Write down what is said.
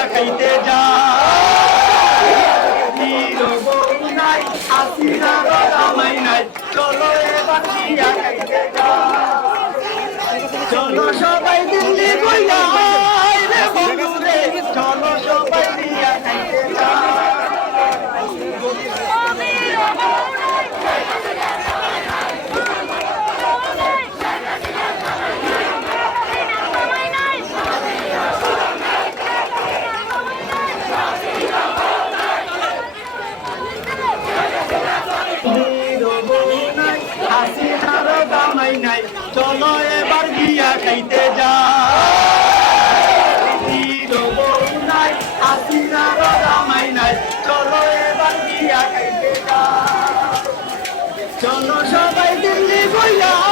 বিয়া খাইতে যা নাই আসিনা জামাই নাই চলো এবার বিয়া খাইতে যা চলো সবাই দিল্লি কইয়া রে বন্ধু রে চলো সবাই বিয়া খাইতে যা চলো এবার বিয়া খাইতে যা নাই আসিনার জামাই নাই চলো এবার বিয়া খাইতে যা চলো সবাই দিল্লি কইয়া